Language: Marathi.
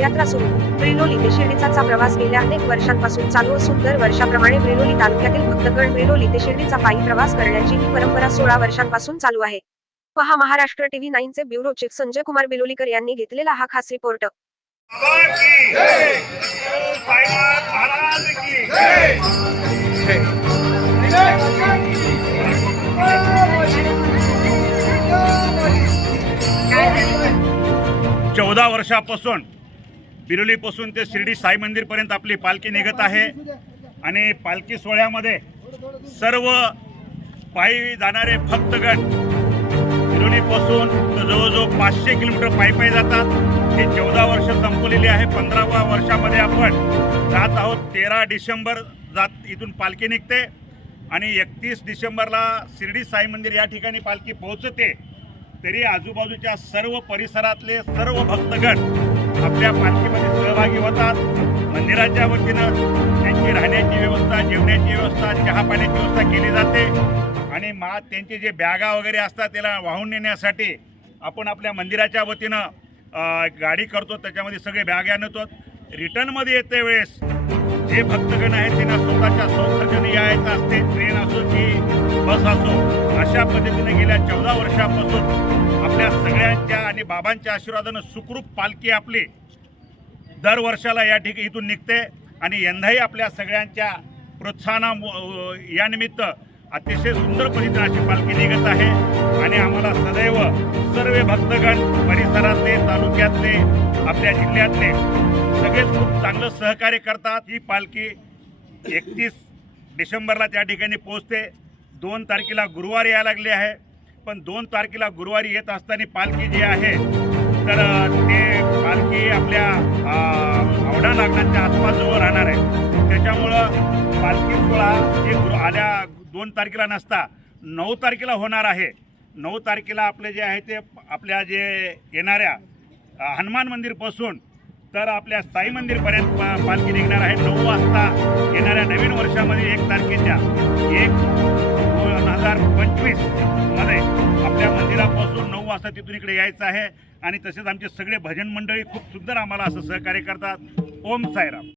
पदयात्रा सुरू ब्रिलोली ते शिर्डीचा प्रवास गेल्या अनेक वर्षांपासून चालू असून दर वर्षाप्रमाणे ब्रिलोली तालुक्यातील भक्तगड ब्रिलोली ते शिर्डीचा पायी प्रवास करण्याची ही परंपरा सोळा वर्षांपासून चालू आहे. पहा महाराष्ट्र टीव्ही नाईन चे ब्युरो चीफ संजय कुमार बिलोलीकर यांनी घेतलेला हा खास रिपोर्ट. चौदा वर्षापासून बिरोलीपासून ते शिर्डी साई मंदिरपर्यंत आपली पालखी निघत आहे. आणि पालखी सोहळ्यामध्ये सर्व पायी जाणारे भक्तगण बिरोलीपासून तर जवळजवळ पाचशे किलोमीटर पायी पायी जातात. ही चौदा वर्ष संपलेली आहे. पंधराव्या वर्षामध्ये आपण जात आहोत तेरा डिसेंबर जात इथून पालखी निघते. आणि एकतीस डिसेंबरला शिर्डी साई मंदिर या ठिकाणी पालखी पोहोचते. तरी आजूबाजूच्या सर्व परिसरातले सर्व भक्तगण आपल्या पालखीमध्ये सहभागी होतात. मंदिराच्या वतीनं त्यांची राहण्याची व्यवस्था जेवण्याची व्यवस्था चहा पाण्याची व्यवस्था केली जाते. आणि मा त्यांचे जे बॅगा वगैरे असतात त्याला वाहून नेण्यासाठी आपण आपल्या मंदिराच्या वतीनं गाडी करतो. त्याच्यामध्ये सगळे बॅगा आणतो. रिटर्नमध्ये येते वेळेस जे भक्तगण आहेत त्यांना स्वतःच्या स्वखर्चाने यायचं असते. ट्रेन असो की बस असो. अशा पद्धतीने गेल्या चौदा वर्षापासून आपल्या सगळ्यांच्या आणि बाबांच्या आशीर्वादानं सुखरूप पालखी आपली दर वर्षाला या ठिकाणी इथून निघते आणि यंदाही आपल्या सगळ्यांच्या प्रोत्साहना यानिमित्त अतिशय सुंदर पद्धतीने अशी पालखी निघत आहे. आणि आम्हाला सदैव सर्व भक्तगण परिसरातले तालुक्यातले आपल्या जिल्ह्यातले सगळेच खूप चांगलं सहकार्य करतात. ही पालखी एकतीस डिसेंबरला त्या ठिकाणी पोहोचते. दोन तारखेला गुरुवारी यायला लागली आहे. पण दोन तारखेला गुरुवारी येत असताना पालखी जी आहे तर ते पालखी आपल्या अ, औढा नागनाथच्या आसपास जवळ राहणार आहे. त्याच्यामुळं पालखी सोहळा हे गुरु आल्या दोन तारखेला नसता नऊ तारखेला होणार आहे. नऊ तारखेला आपले जे आहे ते आपल्या जे येणाऱ्या हनुमान मंदिरपासून तर आपल्या साई मंदिरपर्यंत पा- पालखी निघणार आहे. नऊ वाजता येणाऱ्या नवीन वर्षामध्ये एक तारखेच्या एक हजार पंचवीसमध्ये आपल्या मंदिरापासून नऊ वाजता तिथून इकडे यायचं आहे. आणि तसेच आमचे सगळे भजन मंडळी खूप सुंदर आम्हाला असं सहकार्य करतात. ओम सायराम